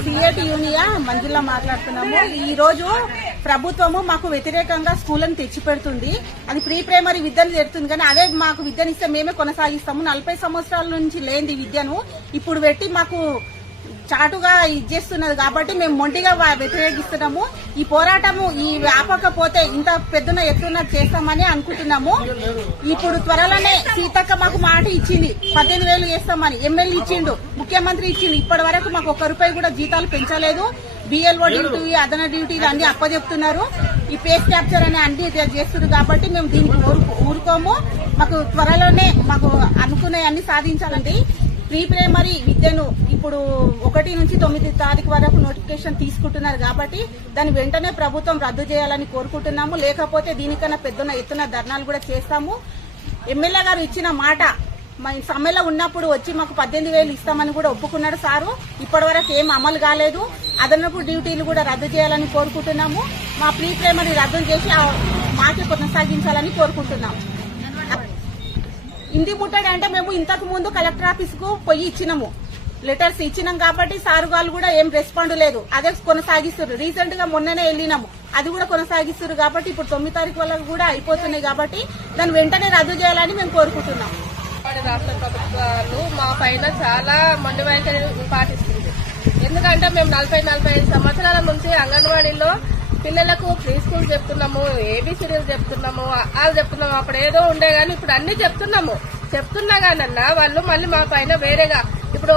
CIT యూనియా మంజుల మాట్లాడుతున్నాము. ఈ రోజు ప్రభుత్వము మాకు వ్యతిరేకంగా స్కూళ్ళని తెచ్చిపెడుతుంది. అది ప్రీ ప్రైమరీ విద్యను తెరుతుంది. కానీ అదే మాకు విద్యనిస్తే మేమే కొనసాగిస్తాము. నలభై సంవత్సరాల నుంచి లేని విద్యను ఇప్పుడు పెట్టి మాకు చాటుగా ఇచ్చేస్తున్నది కాబట్టి మేము మొండిగా వ్యతిరేకిస్తున్నాము. ఈ పోరాటము ఈ వ్యాపకపోతే ఇంత పెద్దన ఎత్తున చేస్తామని అనుకుంటున్నాము. ఇప్పుడు త్వరలోనే సీతక్క మాకు మాట ఇచ్చింది. పద్దెనిమిది వేలు చేస్తామని ఎమ్మెల్యే ఇచ్చిండు. ముఖ్యమంత్రి ఇచ్చిండు. ఇప్పటి వరకు మాకు ఒక్క రూపాయి కూడా జీతాలు పెంచలేదు. బిఎల్ఓ డ్యూటీ అదన డ్యూటీలు అన్ని అప్పచెప్తున్నారు ఈ పే క్యాప్చర్ అనే అన్ని చేస్తున్నారు కాబట్టి మేము దీనికి ఊరు- ఊరుకోము. మాకు త్వరలోనే మాకు అనుకునే అన్ని సాధించాలండి. ప్రీ ప్రైమరీ విద్యను ఇప్పుడు ఒకటి నుంచి తొమ్మిది తారీఖు వరకు నోటిఫికేషన్ తీసుకుంటున్నారు కాబట్టి దాన్ని వెంటనే ప్రభుత్వం రద్దు చేయాలని కోరుకుంటున్నాము. లేకపోతే దీనికన్నా పెద్దన ఎత్తున ధర్నాలు కూడా చేస్తాము. ఎమ్మెల్యే గారు ఇచ్చిన మాట మా సమ్మెలో ఉన్నప్పుడు వచ్చి మాకు పద్దెనిమిది వేలు ఇస్తామని కూడా ఒప్పుకున్నాడు సారు. ఇప్పటి వరకు ఏం అమలు కాలేదు. అదనపు డ్యూటీలు కూడా రద్దు చేయాలని కోరుకుంటున్నాము. మా ప్రీ ప్రైమరీ రద్దు చేసి ఆ మాకే కొనసాగించాలని కోరుకుంటున్నాము. ఇంటి ముట్టడి అంటే మేము ఇంతకు ముందు కలెక్టర్ ఆఫీస్కు పోయి ఇచ్చినాము. లెటర్స్ ఇచ్చినాం కాబట్టి సారు వాళ్ళు కూడా ఏం రెస్పాండ్ లేదు. అదే కొనసాగిస్తారు రీసెంట్గా మొన్ననే వెళ్ళినాము. అది కూడా కొనసాగిస్తారు కాబట్టి ఇప్పుడు తొమ్మిది తారీఖు వరకు కూడా అయిపోతున్నాయి కాబట్టి దాన్ని వెంటనే రద్దు చేయాలని మేము కోరుకుంటున్నాం. రాష్ట్ర ప్రభుత్వాలు మా పైన చాలా మొండి వైఖరి పాటిస్తుంది. ఎందుకంటే మేము నలభై నలభై ఐదు సంవత్సరాల నుంచి అంగన్వాడీలో పిల్లలకు ప్రీ స్కూల్ చెప్తున్నాము ఏబిసిడీలు చెప్తున్నాము అది చెప్తున్నాము అప్పుడు ఏదో ఉండే కానీ ఇప్పుడు అన్ని చెప్తున్నాము. చెప్తున్నా కానన్నా వాళ్ళు మళ్ళీ మా పైన వేరేగా ఇప్పుడు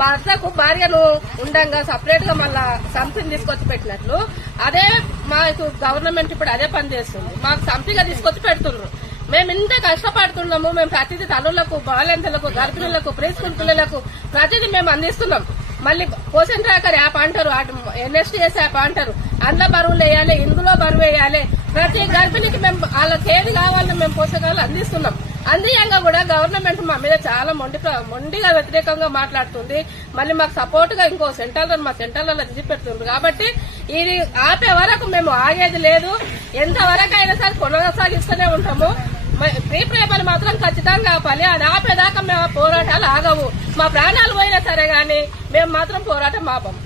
భర్తకు భార్యను ఉండంగా సపరేట్గా మళ్ళా సంథింగ్ తీసుకొచ్చి పెట్టినట్లు అదే మాకు గవర్నమెంట్ ఇప్పుడు అదే పని చేస్తుంది. మాకు సంథింగ్ తీసుకొచ్చి పెడుతున్నారు మేము ఇంత కష్టపడుతున్నాము మేము ప్రతిదీ తల్లులకు బాలెంతలకు గర్భిణులకు ప్రీ స్కూల్ పిల్లలకు ప్రతిదీ మేము అందిస్తున్నాం. మళ్ళీ పోషన్ ట్రాకర్ యాప్ అంటారు ఎన్ఎస్టీఎస్ యాప్ అంటారు. అందులో బరువులు వేయాలి ఇందులో బరువు వేయాలి. ప్రతి గర్భిణికి మేము వాళ్ళకి ఏది కావాలని మేము పోషకాలు అందిస్తున్నాం. అందియంగా కూడా గవర్నమెంట్ మా మీద చాలా మొండి మొండిగా వ్యతిరేకంగా మాట్లాడుతుంది. మళ్ళీ మాకు సపోర్ట్గా ఇంకో సెంటర్లను మా సెంటర్లలో విడిచిపెడుతుంది కాబట్టి ఇది ఆపే వరకు మేము ఆగేది లేదు. ఎంత వరకు అయినా సరే కొనసాగిస్తూనే ఉంటాము. ప్రీ పేపర్ మాత్రం ఖచ్చితంగా ఆపాలి అది ఆపేదాకా మేము పోరాటాలు ఆగవు. మా ప్రాణాలు పోయినా సరే గానీ మేము మాత్రం పోరాటం ఆపము